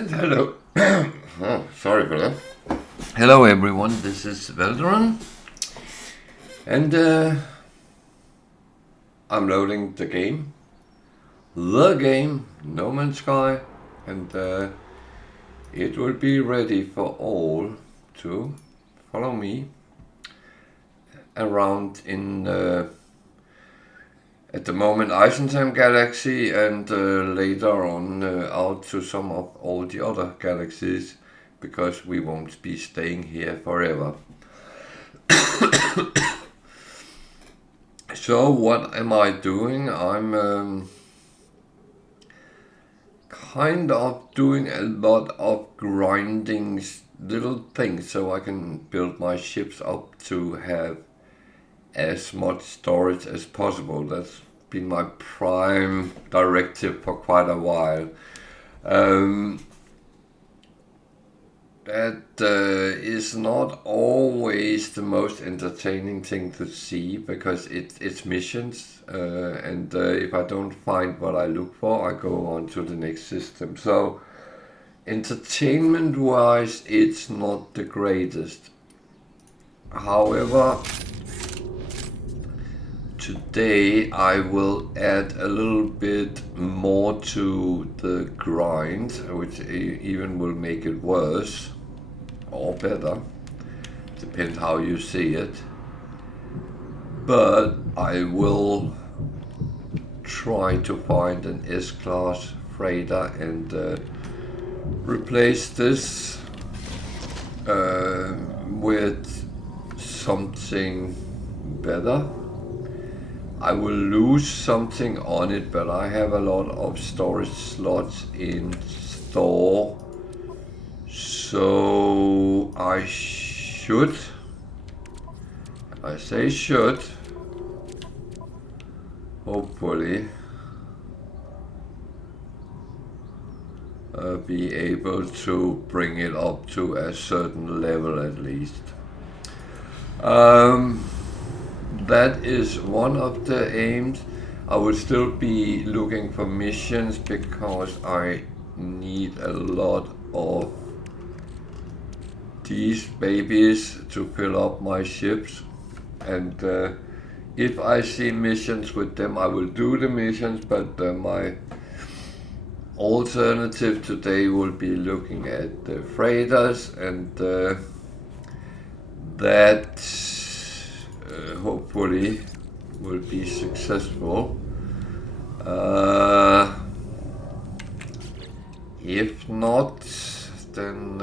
And hello. Oh, sorry for that. Hello everyone, this is Velderon. And I'm loading the game. No Man's Sky. And it will be ready for all to follow me around in at the moment Eissentam galaxy, and later on out to some of all the other galaxies, because we won't be staying here forever. So what am I doing? I'm kind of doing a lot of grinding little things so I can build my ships up to have as much storage as possible. That's been my prime directive for quite a while. That is not always the most entertaining thing to see, because it's missions, and if I don't find what I look for, I go on to the next system. So entertainment wise, it's not the greatest. However, today I will add a little bit more to the grind, which even will make it worse or better, depends how you see it. But I will try to find an S-class freighter and replace this with something better. I will lose something on it, but I have a lot of storage slots in store, so I should, hopefully be able to bring it up to a certain level at least. That is one of the aims. I will still be looking for missions, because I need a lot of these babies to fill up my ships, and if I see missions with them, I will do the missions, but my alternative today will be looking at the freighters, and that hopefully will be successful. If not, then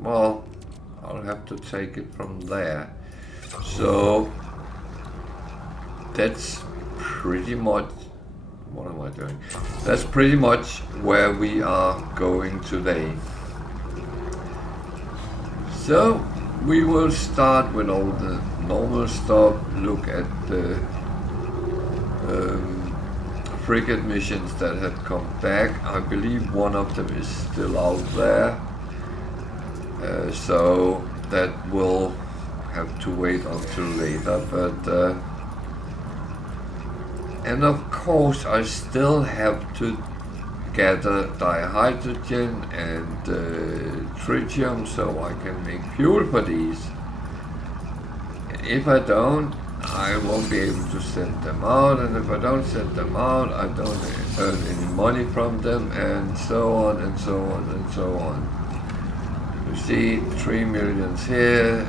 well, I'll have to take it from there. So that's pretty much, what am I doing? That's pretty much where we are going today. So we will start with all the normal stuff, look at the frigate missions that have come back. I believe one of them is still out there, so that will have to wait until later, but and of course I still have to gather dihydrogen and tritium so I can make fuel for these. If I don't, I won't be able to send them out, and if I don't send them out, I don't earn any money from them, and so on and so on and so on. You see, 3 million here,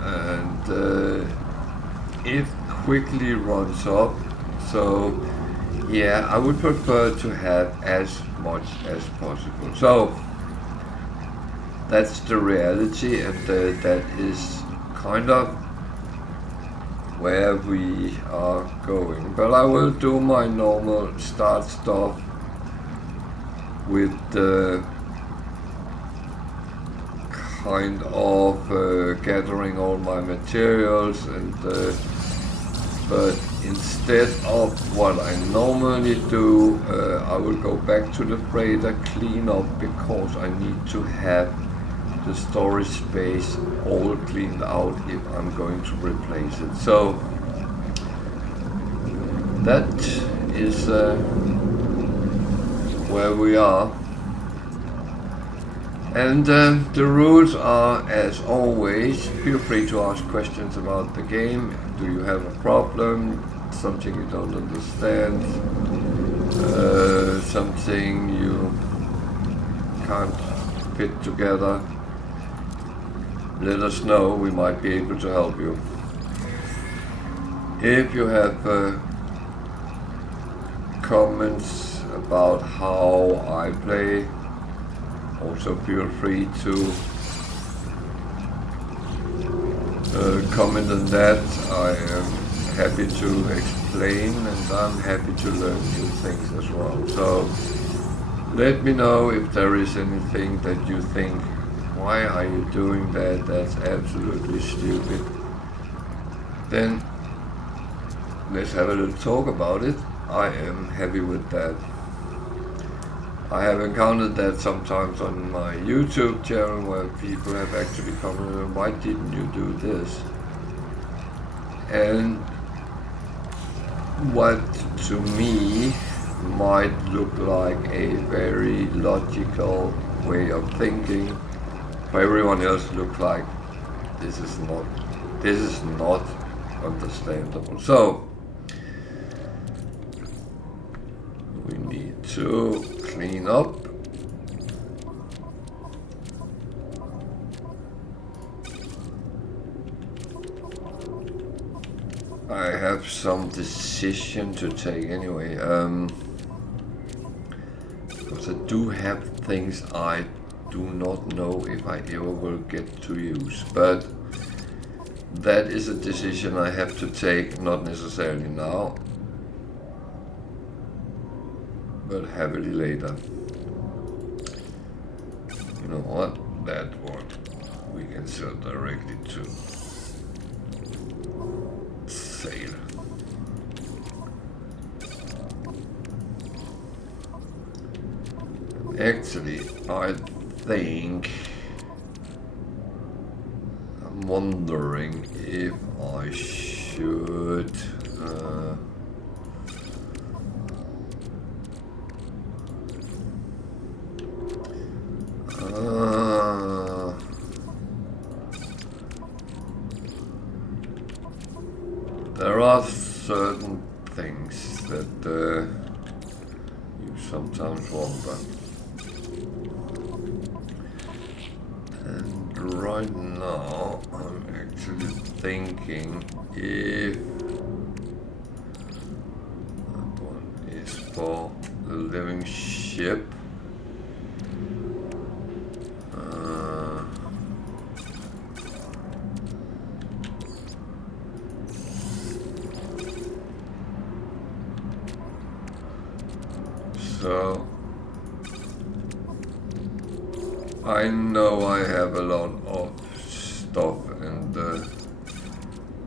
and it quickly runs up. So yeah, I would prefer to have as much as possible. So that's the reality, and that is kind of where we are going. But I will do my normal start stuff with the kind of gathering all my materials, and but instead of what I normally do, I will go back to the freighter, clean up, because I need to have the storage space all cleaned out if I'm going to replace it. So that is where we are. And the rules are, as always, feel free to ask questions about the game. Do you have a problem? Something you don't understand? Something you can't fit together? Let us know, we might be able to help you. If you have comments about how I play, also feel free to comment on that. I am happy to explain, and I'm happy to learn new things as well. So let me know if there is anything that you think, why are you doing that? That's absolutely stupid. Then let's have a little talk about it. I am happy with that. I have encountered that sometimes on my YouTube channel where people have actually commented, why didn't you do this? And what to me might look like a very logical way of thinking, for everyone else look like this is not understandable. So we need to clean up. I have some decision to take anyway, because I do have things I do not know if I ever will get to use, but that is a decision I have to take, not necessarily now, but heavily later. You know what? That one we can sell directly to sale. Actually, I think I'm wondering if I should there are certain things that you sometimes wonder. And right now I'm actually thinking if that one is for the living ship. So I know I have a lot of stuff, and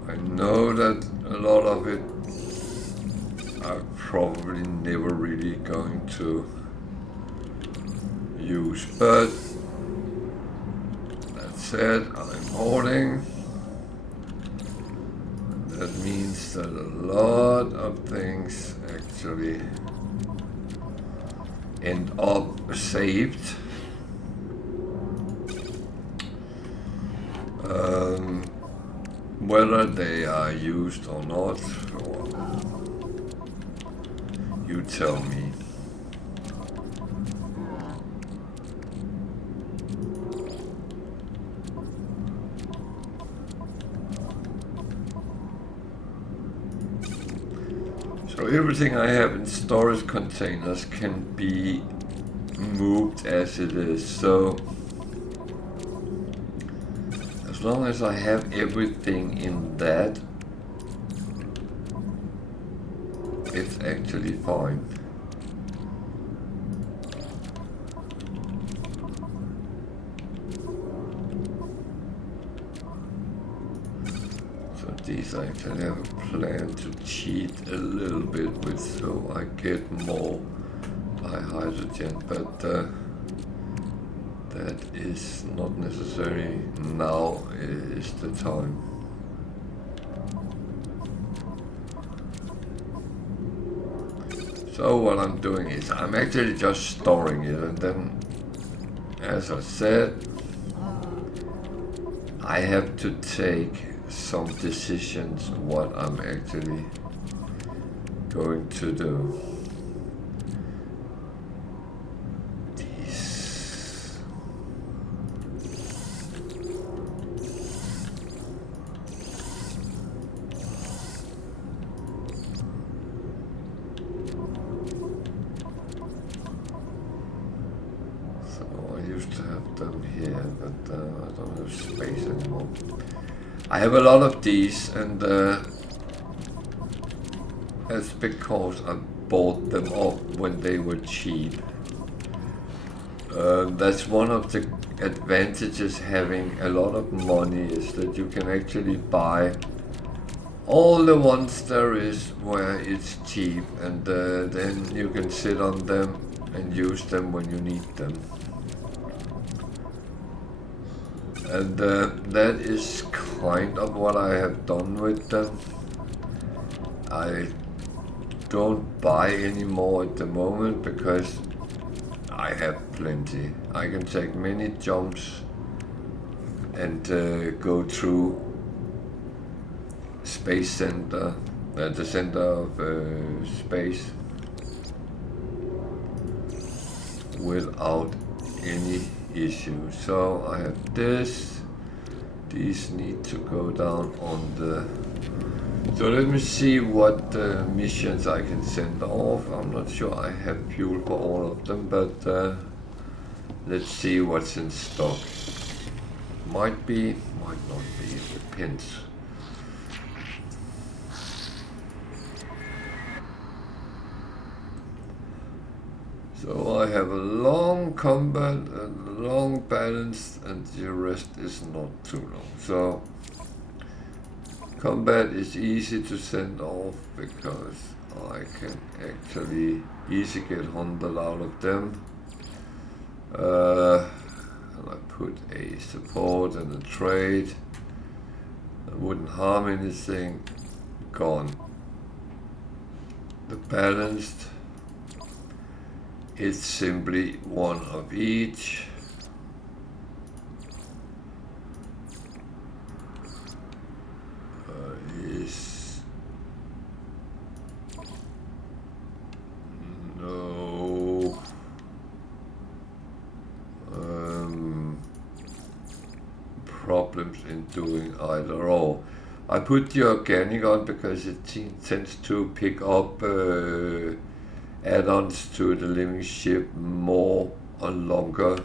I know that a lot of it I'm probably never really going to use, but that said, I'm hoarding. That means that a lot of things actually end up saved. Whether they are used or not, or you tell me. So everything I have in storage containers can be moved as it is. So as long as I have everything in that, it's actually fine. So these I actually have a plan to cheat a little bit with, so I get more hydrogen, but that is not necessary. Now is the time. So what I'm doing is I'm actually just storing it, and then as I said, I have to take some decisions what I'm actually going to do. I have a lot of these, and that's because I bought them up when they were cheap. That's one of the advantages having a lot of money, is that you can actually buy all the ones there is where it's cheap, and then you can sit on them and use them when you need them. And that is kind of what I have done with them. I don't buy any more at the moment because I have plenty. I can take many jumps and go through Space Center, the center of space, without any issue. So I have this. These need to go down on the... So let me see what missions I can send off. I'm not sure I have fuel for all of them, but let's see what's in stock. Might be, might not be, it depends. So I have a long combat and long balance, and the rest is not too long. So combat is easy to send off because I can actually easily get 100 out of them. And I put a support and a trade. It wouldn't harm anything. Gone. The balanced, it's simply one of each. No problems in doing either or. I put the organic on because it tends to pick up add-ons to the living ship more on longer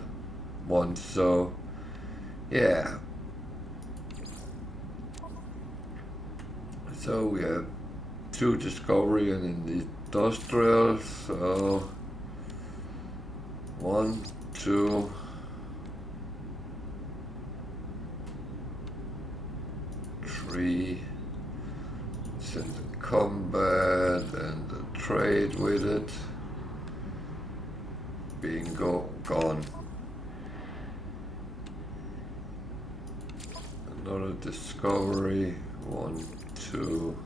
ones, so yeah. So we have 2 discovery and in the industrial, so 1, 2, 3, send the combat and the trade with it. Bingo, gone. Another discovery, 1, 2.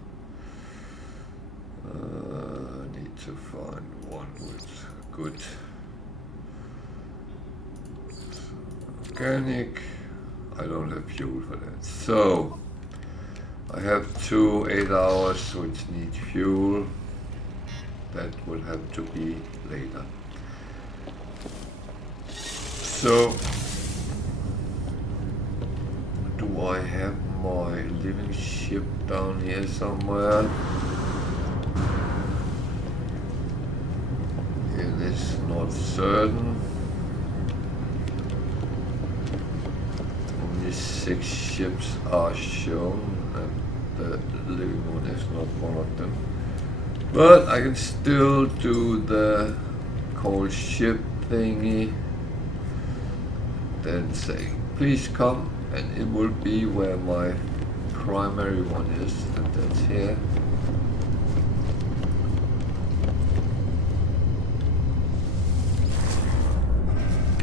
Need to find one with good organic. I don't have fuel for that. So I have 2 8 hours which need fuel. That will have to be later. So do I have my living ship down here somewhere? It is not certain. Only 6 ships are shown, and the living one is not one of them. But I can still do the call ship thingy. Then say, please come, and it will be where my primary one is, and that's here.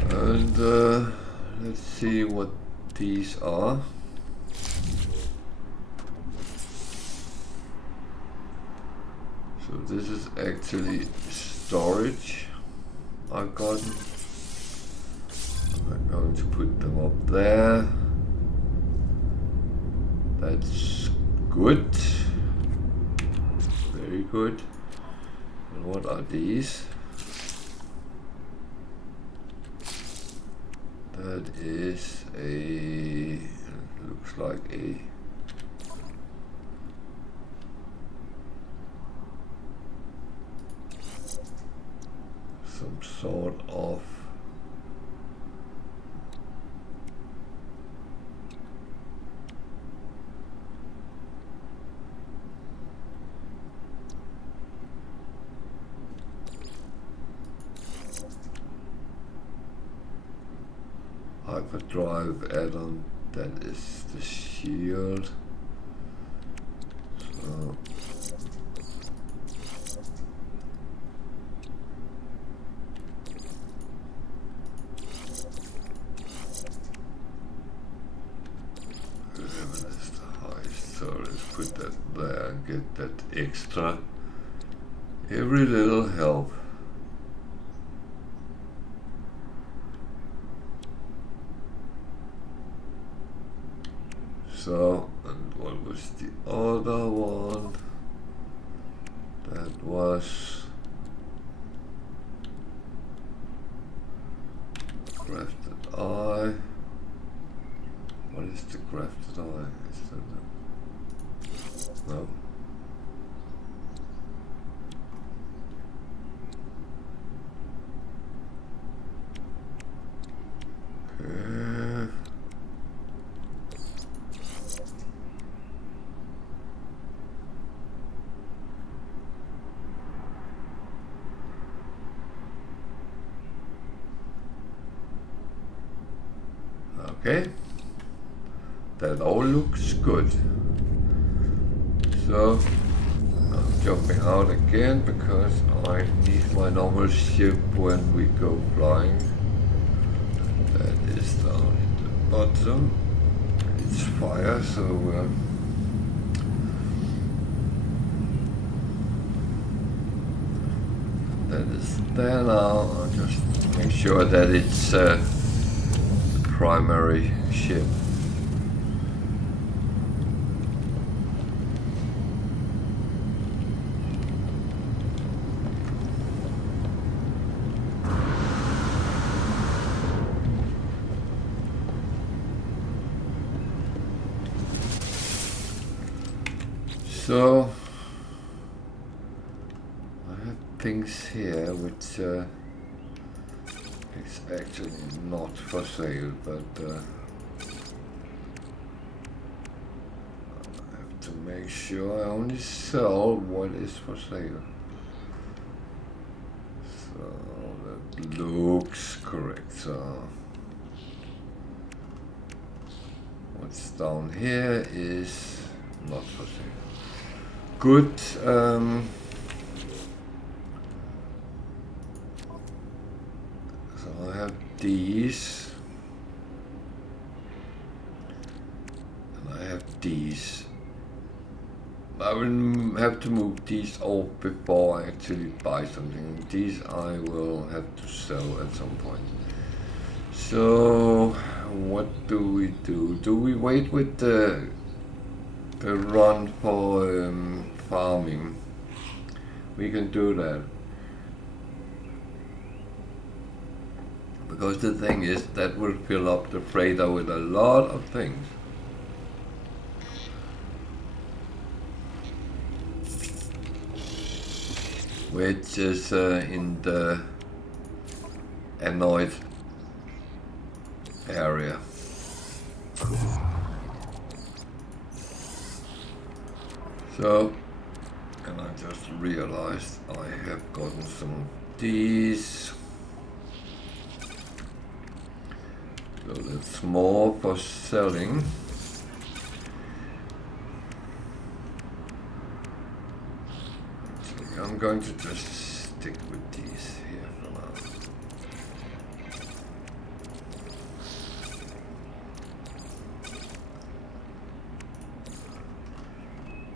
And let's see what these are. So this is actually storage I've gotten. put them up there. That's good. Very good. And what are these? That is a, looks like a some sort of hyperdrive add-on. That is the shield. So that's the highest. So let's put that there and get that extra. Every little help. So, and what was the other one? That was grafted eye. What is the grafted eye? Is that no? Okay, that all looks good. So I'm jumping out again because I need my normal ship when we go flying. That is down in the bottom. It's fire, so that is there now. I'll just make sure that it's primary ship. So I have things here which it's actually not for sale, but I have to make sure I only sell what is for sale. So that looks correct. So what's down here is not for sale. Good. I have these, and I have these. I will have to move these off before I actually buy something. These I will have to sell at some point. So what do we do? Do we wait with the run for farming? We can do that. Because the thing is, that will fill up the freighter with a lot of things. Which is in the annoyed area. So, and I just realized I have gotten some of these. So that's more for selling. So I'm going to just stick with these here for now.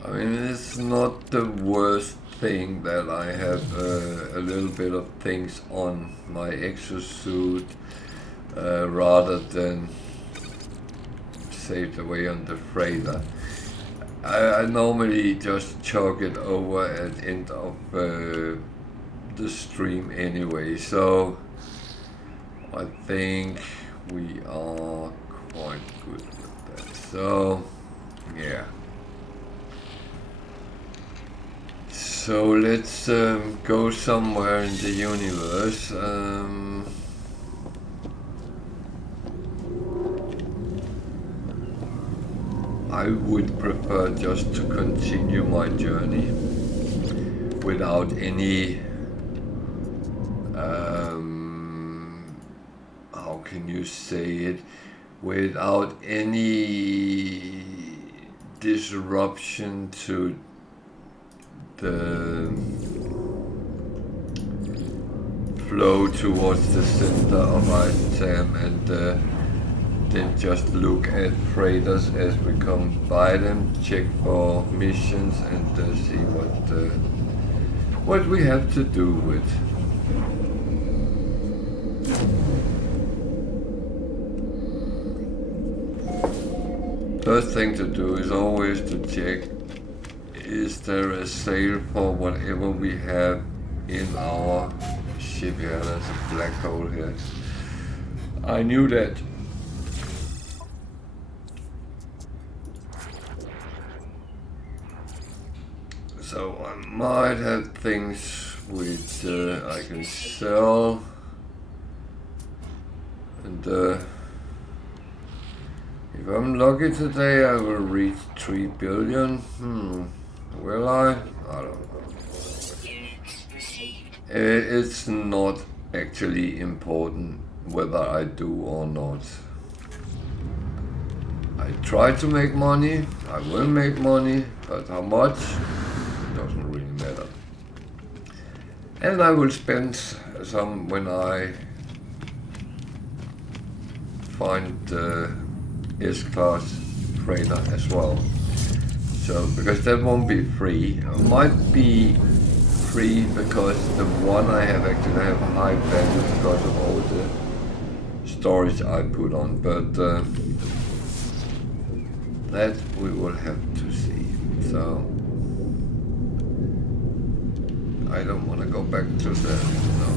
I mean, it's not the worst thing that I have a little bit of things on my exosuit rather than saved away on the freighter. I normally just chalk it over at the end of the stream anyway, so I think we are quite good with that. So yeah. So let's go somewhere in the universe. I would prefer just to continue my journey without any, how can you say it, without any disruption to the flow towards the center of Eissentam, and then just look at freighters as we come by them, check for missions, and see what we have to do with. First thing to do is always to check, is there a sale for whatever we have in our ship here? There's a black hole here. I knew that. So I might have things which I can sell, and if I'm lucky today I will reach 3 billion. Will I? I don't know. It's not actually important whether I do or not. I try to make money, I will make money, but how much doesn't really matter. And I will spend some when I find the S-class freighter as well. So, because that won't be free. It might be free because the one I have actually have a high value because of all the storage I put on, but that we will have to see. So I don't want to go back to that. No.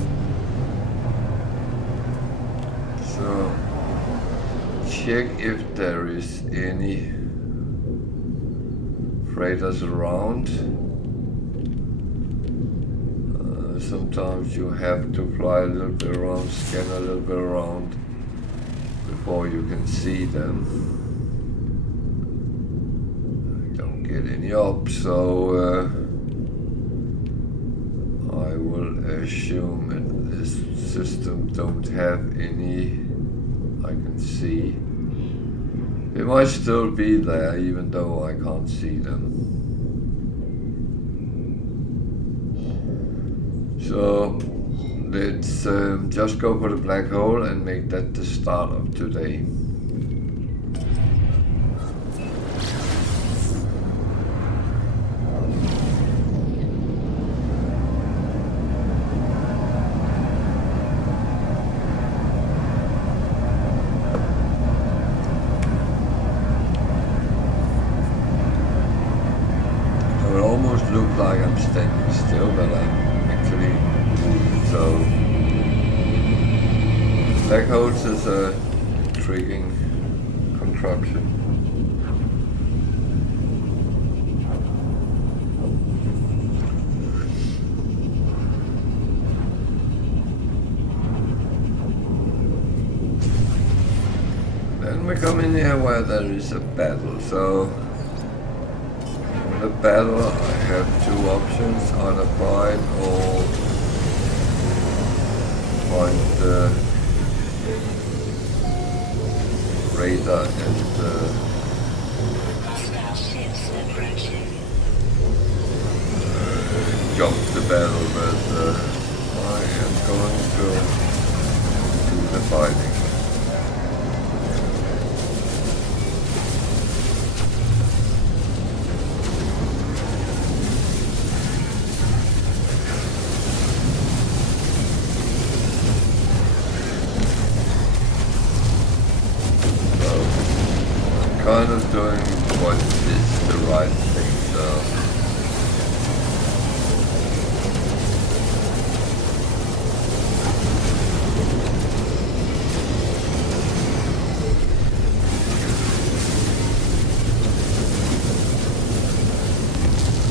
So check if there is any freighters around. Sometimes you have to fly a little bit around, scan a little bit around before you can see them. I don't get any up, so I will assume that this system don't have any I can see. They might still be there even though I can't see them. So let's just go for the black hole and make that the start of today. It almost looks like I'm standing still, but I'm actually moving. So black holes is a intriguing contraption. Then we come in here where there is a battle. So in the battle I have two options, either fight or find the radar and jump the battle, but I am going to do the fighting. kind of doing what is the right thing, so.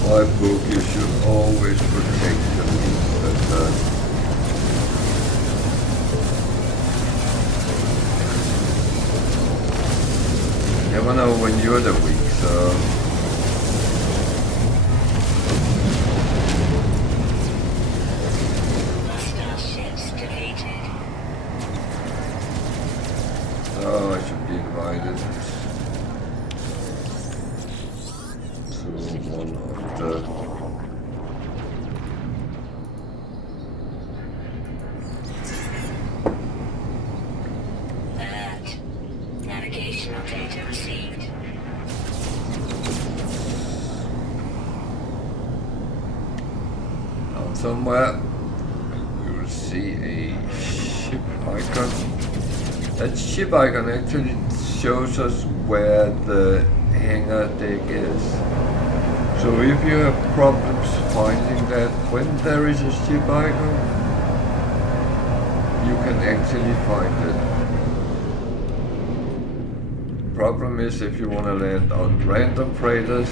My book, you should always protect the weak, but you never know when you're the weak, so. Oh, I should be invited to one of the. Navigational data received. Down somewhere, we will see a ship icon. That ship icon actually shows us where the hangar deck is. So if you have problems finding that when there is a ship icon, you can actually find it. Problem is, if you want to land on random freighters,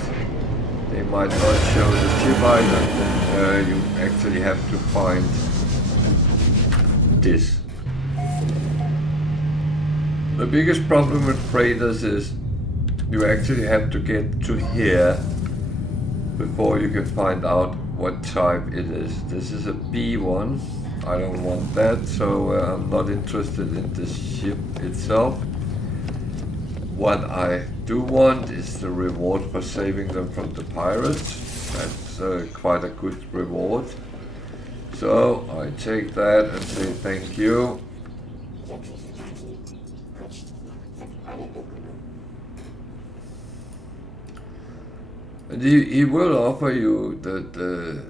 they might not show the ship icon, then you actually have to find this. The biggest problem with freighters is you actually have to get to here before you can find out what type it is. This is a B1. I don't want that, so I'm not interested in this ship itself. What I do want is the reward for saving them from the pirates. That's quite a good reward. So I take that and say thank you. And he will offer you the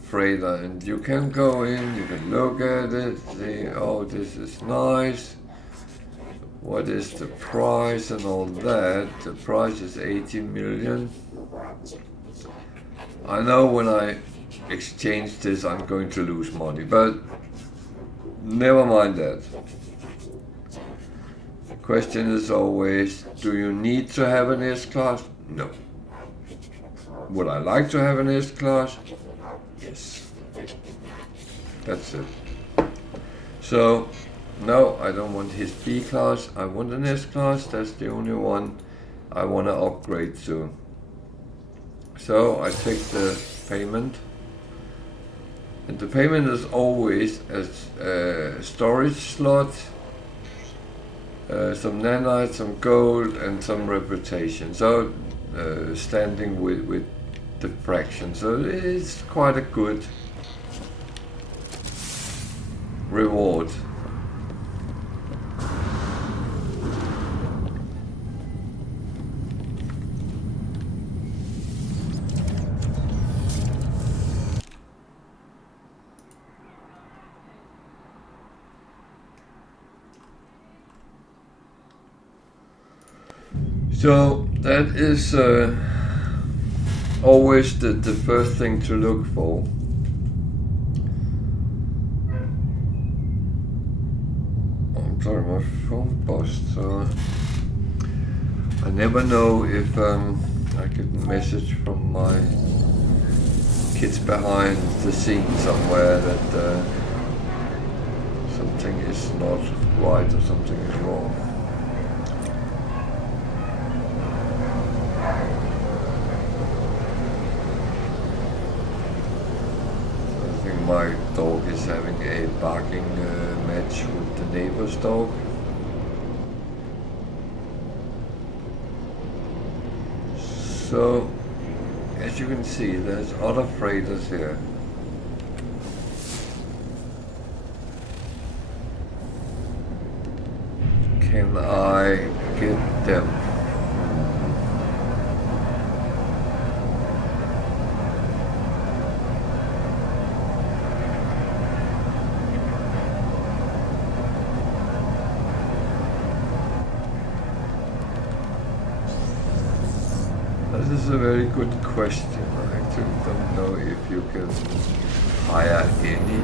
freighter, and you can go in, you can look at it, say, oh, this is nice. What is the price and all that? The price is 80 million. I know when I exchange this I'm going to lose money, but never mind that. The question is always, do you need to have an S-Class? No. Would I like to have an S-Class? Yes. That's it. So, no, I don't want his B-Class. I want an S-Class. That's the only one I want to upgrade to. So, I take the payment. And the payment is always a storage slot, some nanite, some gold, and some reputation. So, standing with the fraction. So it's quite a good reward. So that is always the first thing to look for. I'm sorry, my phone buzzed, so I never know if I get a message from my kids behind the scene somewhere that something is not right or something is wrong. My dog is having a barking match with the neighbor's dog. So, as you can see, there's other freighters here. Can I get them? This is a very good question. I actually don't know if you can hire any.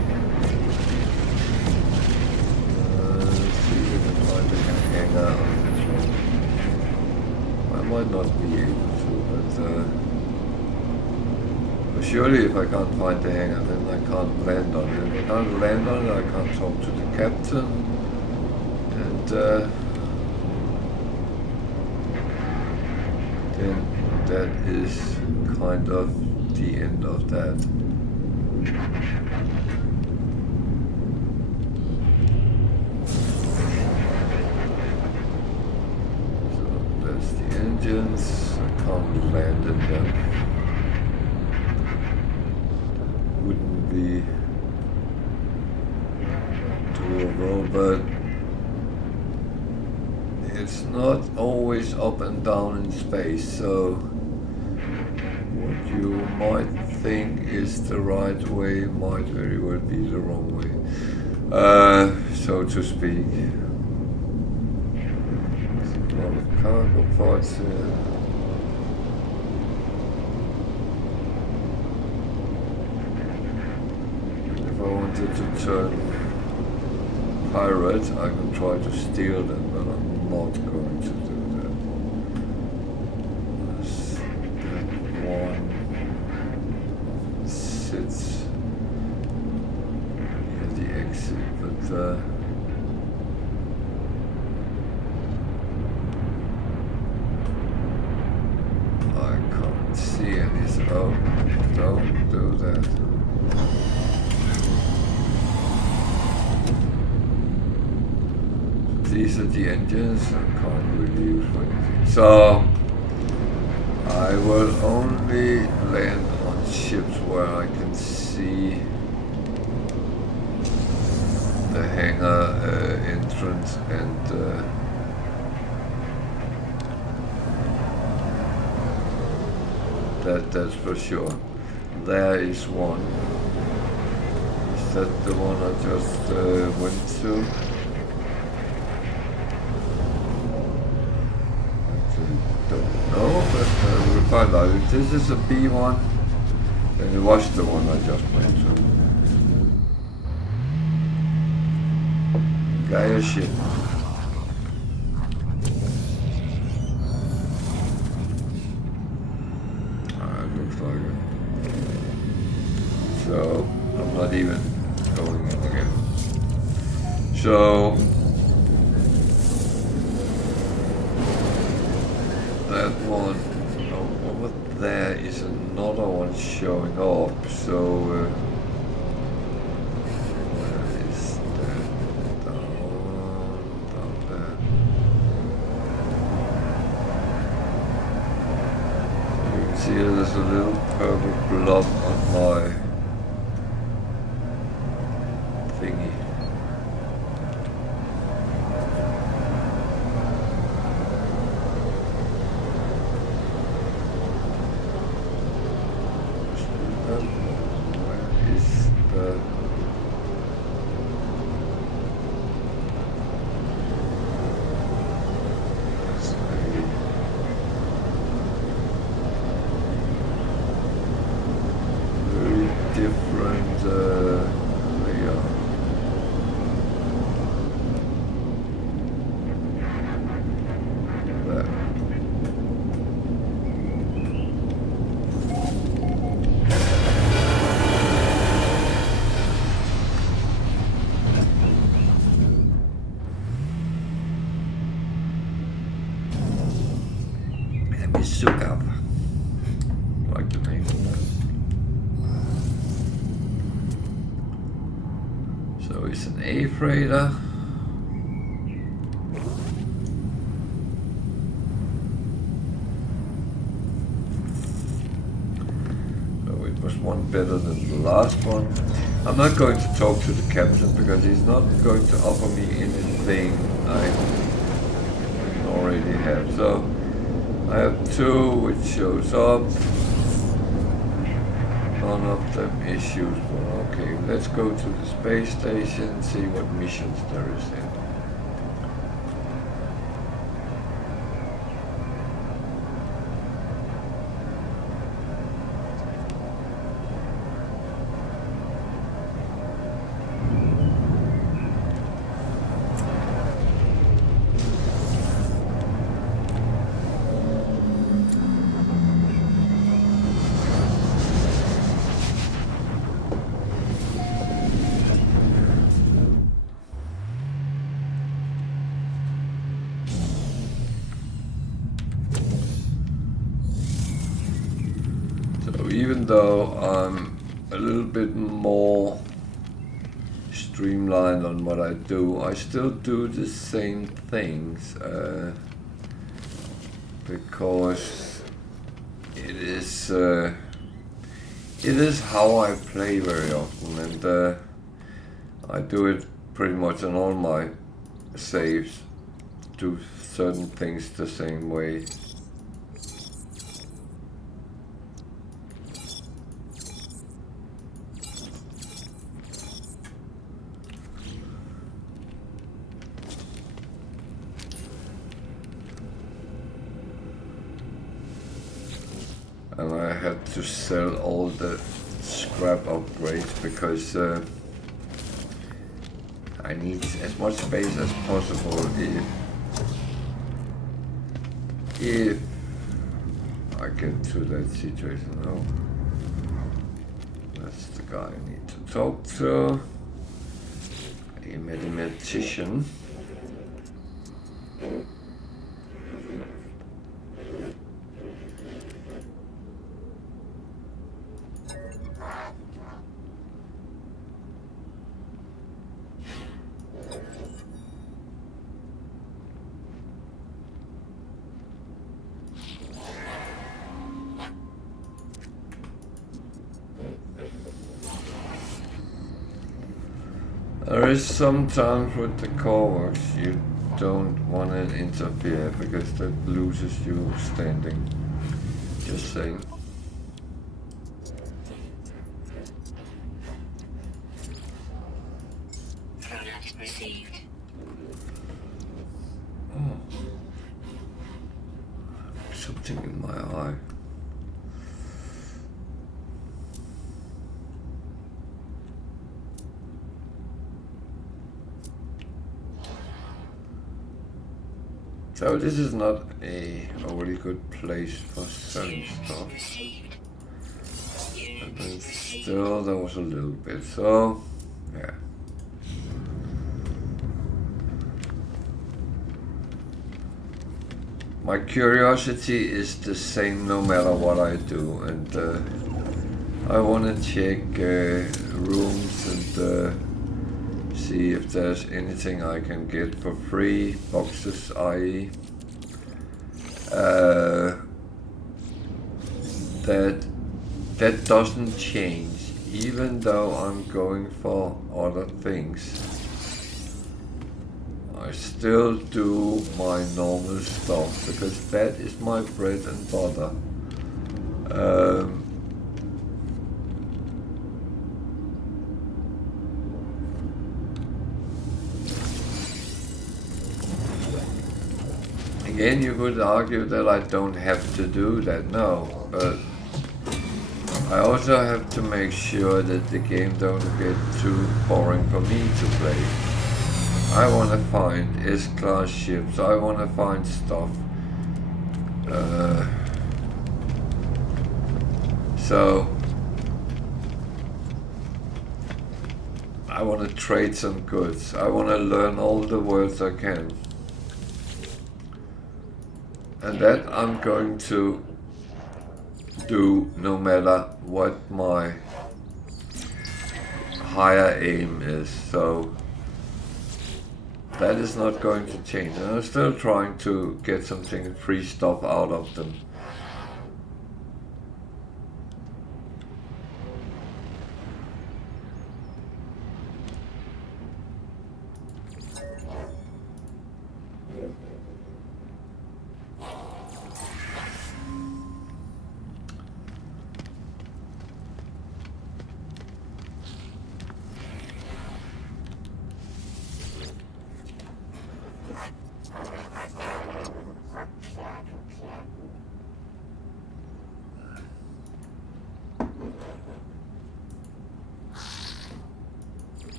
Let's see if I find a hangar on this one. I might not be able to, but surely if I can't find the hangar, then I can't land on it. If I can't land on it, I can't talk to the captain. And then that is kind of the end of that. So that's the engines. I can't land in them. Wouldn't be doable, but it's not always up and down in space, so what you might think is the right way might very well be the wrong way, so to speak. There's a lot of cargo parts here. If I wanted to turn pirate, I can try to steal them, but I'm not going to do that. That one sits near the exit, but I can't see any, so don't do that. These are the engines, I can't really use for anything. So I will only land on ships where I can see the hangar entrance, and that's for sure. There is one. Is that the one I just went to? No, but we'll find out. If this is a B1, then it was the one I just went to. Gaia ship. It looks like it. So, I'm not even going in again. So, that one, over there is another one showing up, so where is that? Down there. So you can see there's a little purple blob on my thingy. Like the name of that. So it's an A freighter. So it was one better than the last one. I'm not going to talk to the captain because he's not going to offer me anything I already have. So I have two which shows up. None of them issues. Well, okay, let's go to the space station, see what missions there is in. even though I'm a little bit more streamlined on what I do, I still do the same things because it is how I play very often, and I do it pretty much on all my saves, do certain things the same way. And I had to sell all the scrap upgrades because I need as much space as possible if I get to that situation. Oh, that's the guy I need to talk to. A mathematician. There is sometimes with the core works you don't want to interfere because that loses you standing. Just saying. Product received. Oh. Something in my eye. So this is not a really good place for selling stuff. And then still there was a little bit, so yeah. My curiosity is the same no matter what I do, and I want to check rooms and see if there's anything I can get for free, boxes i.e. That doesn't change, even though I'm going for other things. I still do my normal stuff because that is my bread and butter. Again, you could argue that I don't have to do that, no, but I also have to make sure that the game don't get too boring for me to play. I want to find S-class ships, I want to find stuff. So I want to trade some goods, I want to learn all the words I can. And that I'm going to do no matter what my higher aim is, so that is not going to change. And I'm still trying to get something free stuff out of them.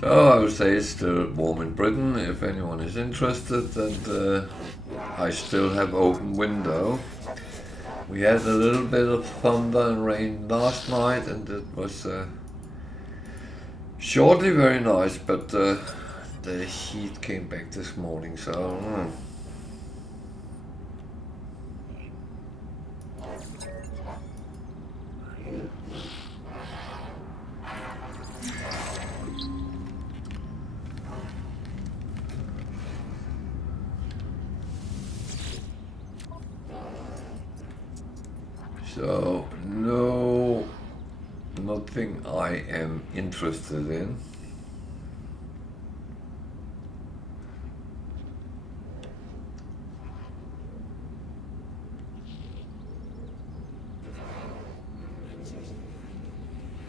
So I would say it's still warm in Britain if anyone is interested, and I still have open window. We had a little bit of thunder and rain last night, and it was shortly very nice, but the heat came back this morning, so So, no, nothing I am interested in.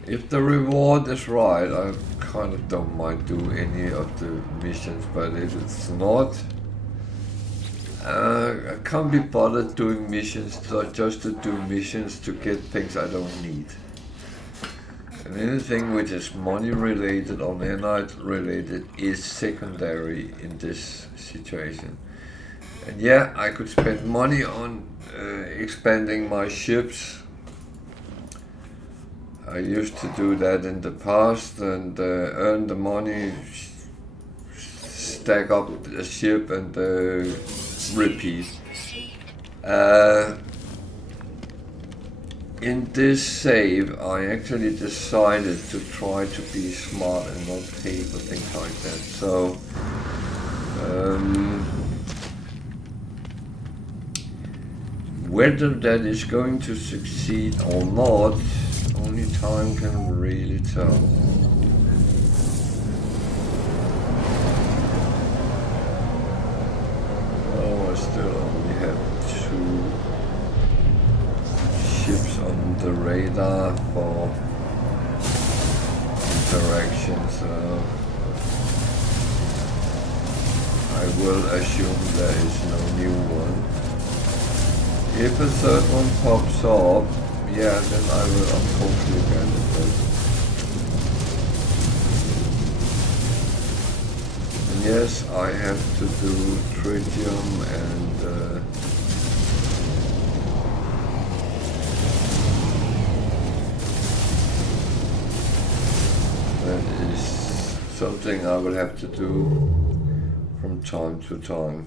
If the reward is right, I kind of don't mind do any of the missions, but if it's not, I can't be bothered doing missions just to do missions to get things I don't need. And anything which is money related or nanite related is secondary in this situation. And yeah, I could spend money on expanding my ships. I used to do that in the past and earn the money, stack up a ship and repeat. In this save, I actually decided to try to be smart and not pay for things like that. So, whether that is going to succeed or not, only time can really tell. Oh, I still only have 2 ships on the radar for interaction, so I will assume there is no new one. If a third one pops up, yeah, then I will of course look at it, but and yes, I have to do tritium and that is something I will have to do from time to time.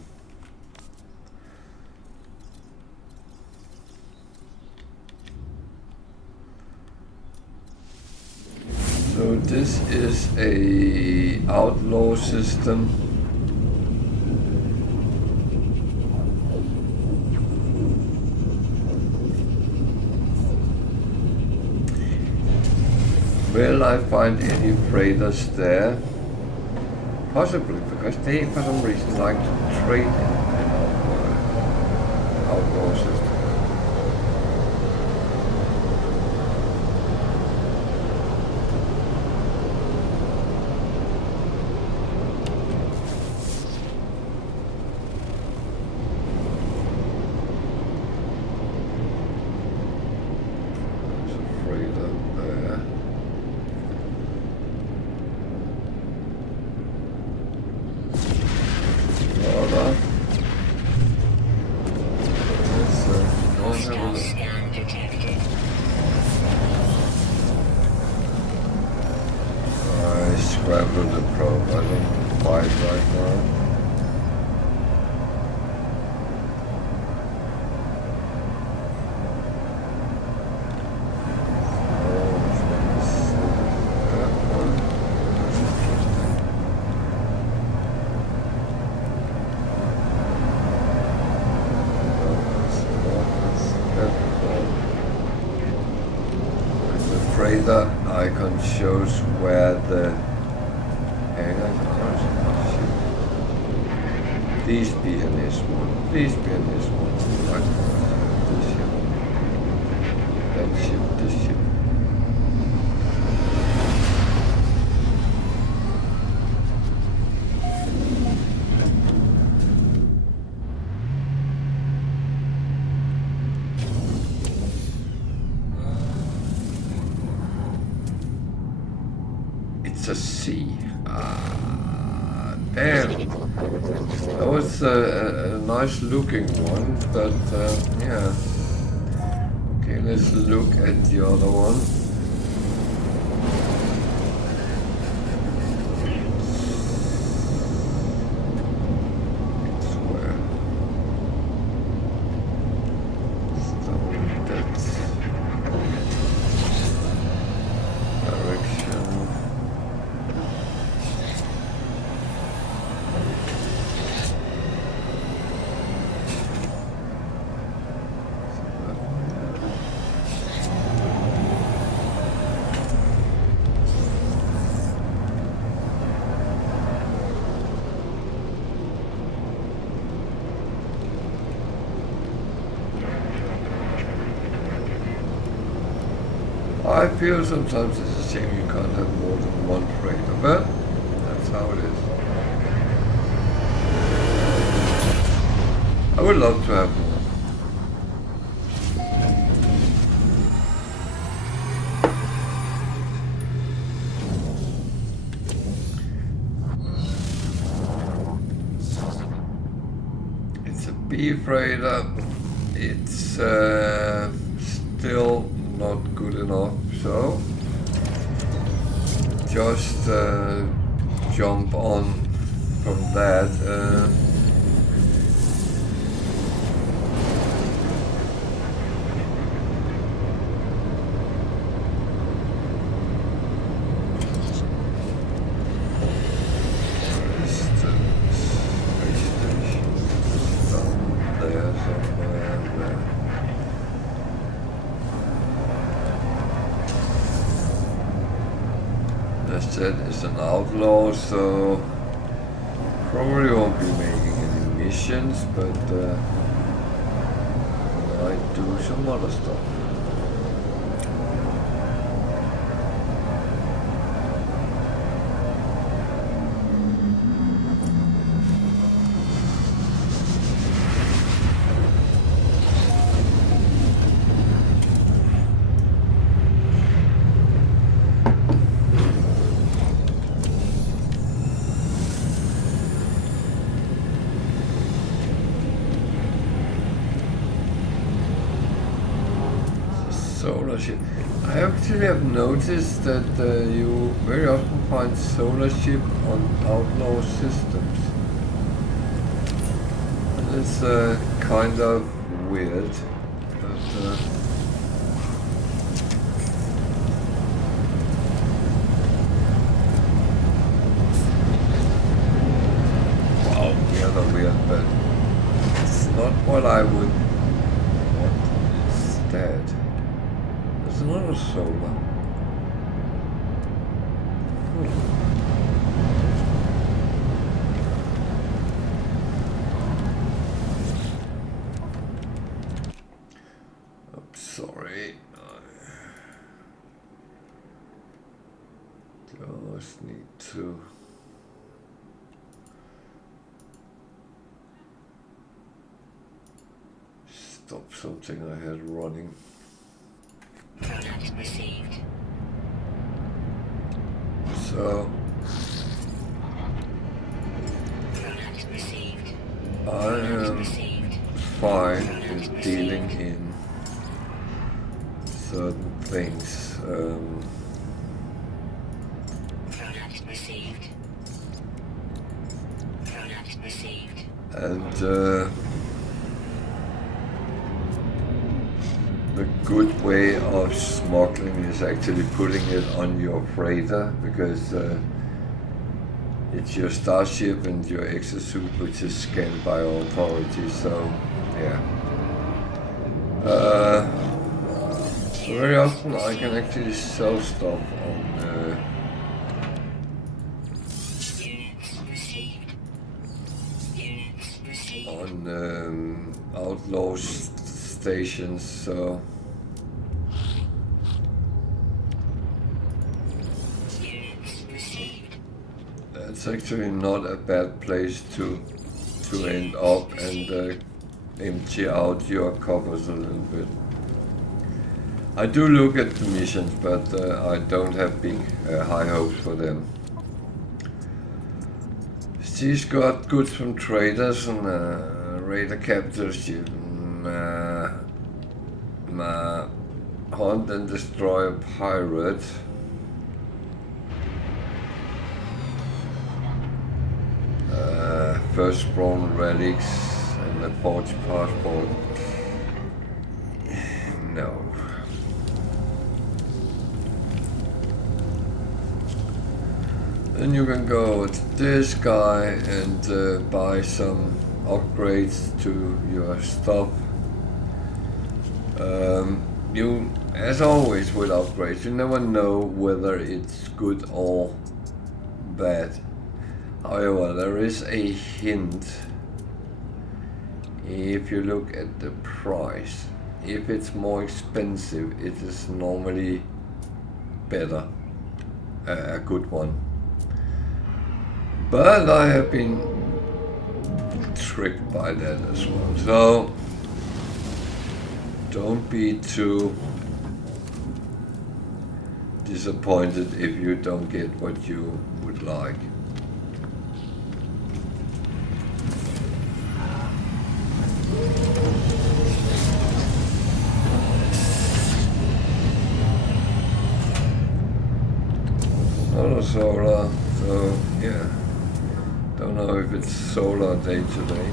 So this is a outlaw system. Will I find any freighters there? Possibly, because they for some reason like to trade in outlaw system. The icon shows where the hangars are. Please be an S1. Please be an S1. Right. This ship. That ship. This ship. To see. Damn. That was a nice looking one, but yeah. Okay, let's look at the other one. I feel sometimes it's a shame you can't have more than one freighter, but that's how it is. I would love to have more. It's a B freighter. It's still not good enough, so just jump on from that. That is an outlaw, so probably won't be making any missions, but might do some other stuff. Solar ship. I actually have noticed that you very often find solar ship on outlaw systems. And it's kind of weird, but wow, weird or weird, but it's not what I would want instead. There's another solar. Oops, sorry. I just need to stop something I had running. Product received. So Product received. I am fine in dealing in certain things. Product received. Product received. And the good way of smuggling is actually putting it on your freighter, because it's your starship and your exosuit which is scanned by authorities, so yeah. Very often I can actually sell stuff on outlaw stations, so it's actually not a bad place to end up and empty out your coffers a little bit. I do look at the missions, but I don't have big high hopes for them. She's got goods from traders and raider captors. Hunt and destroy a pirate. Firstborn relics and a forged passport. No. Then you can go to this guy and buy some upgrades to your stuff. You, as always with upgrades, you never know whether it's good or bad. However, there is a hint if you look at the price. If it's more expensive, it is normally better, a good one. But I have been tricked by that as well. So don't be too disappointed if you don't get what you would like. Not a solar, so yeah. Don't know if it's solar day today.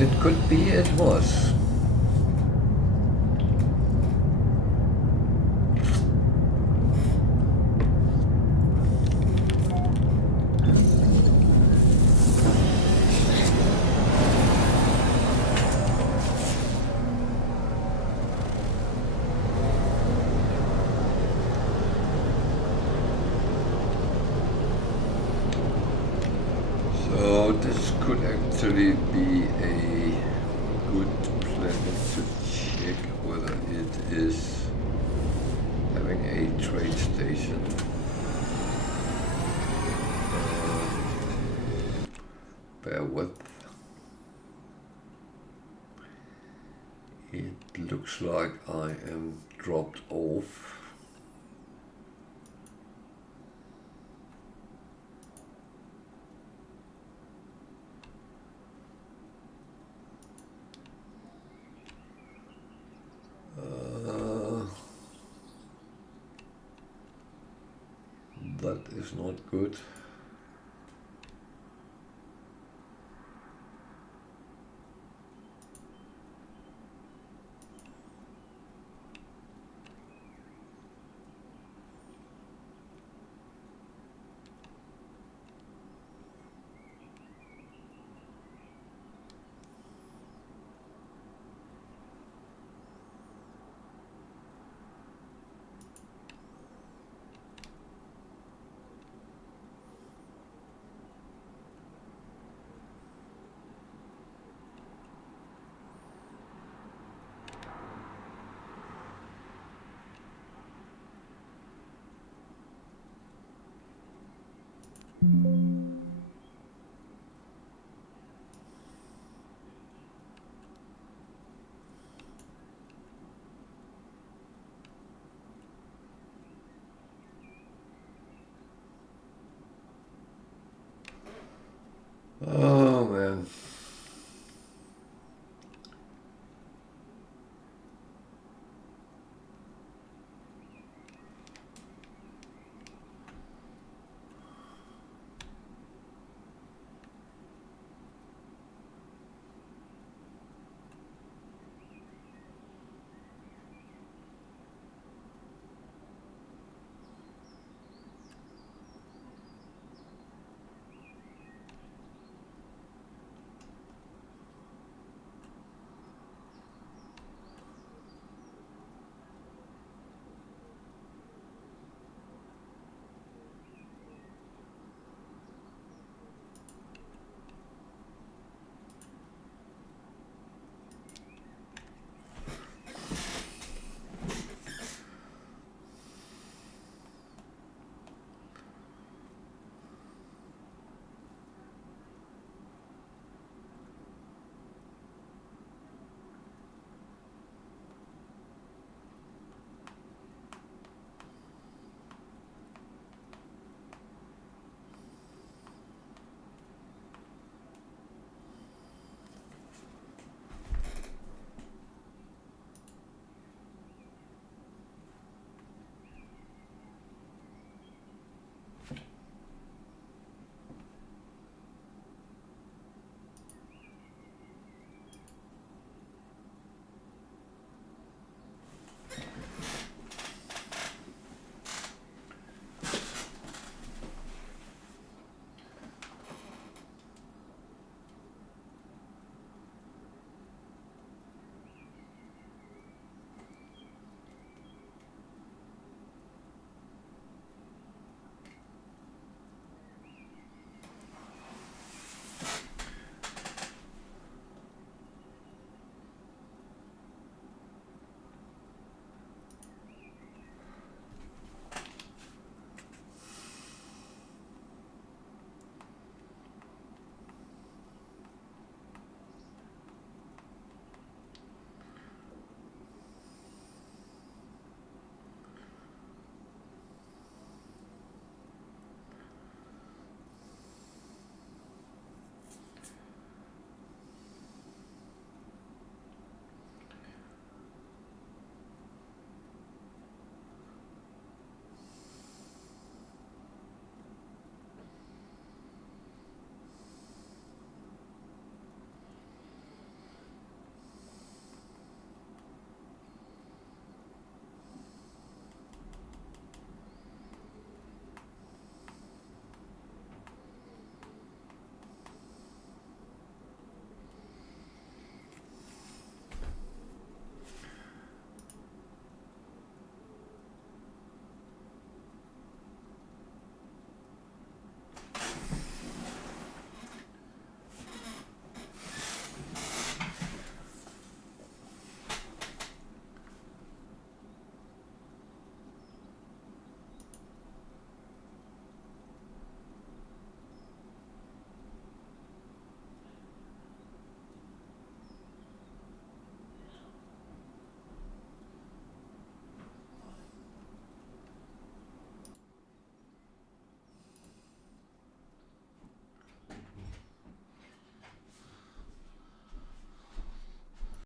It could be it was. So this could actually be a good planet to check whether it is having a trade station. Bear with. It looks like I am dropped off. That is not good.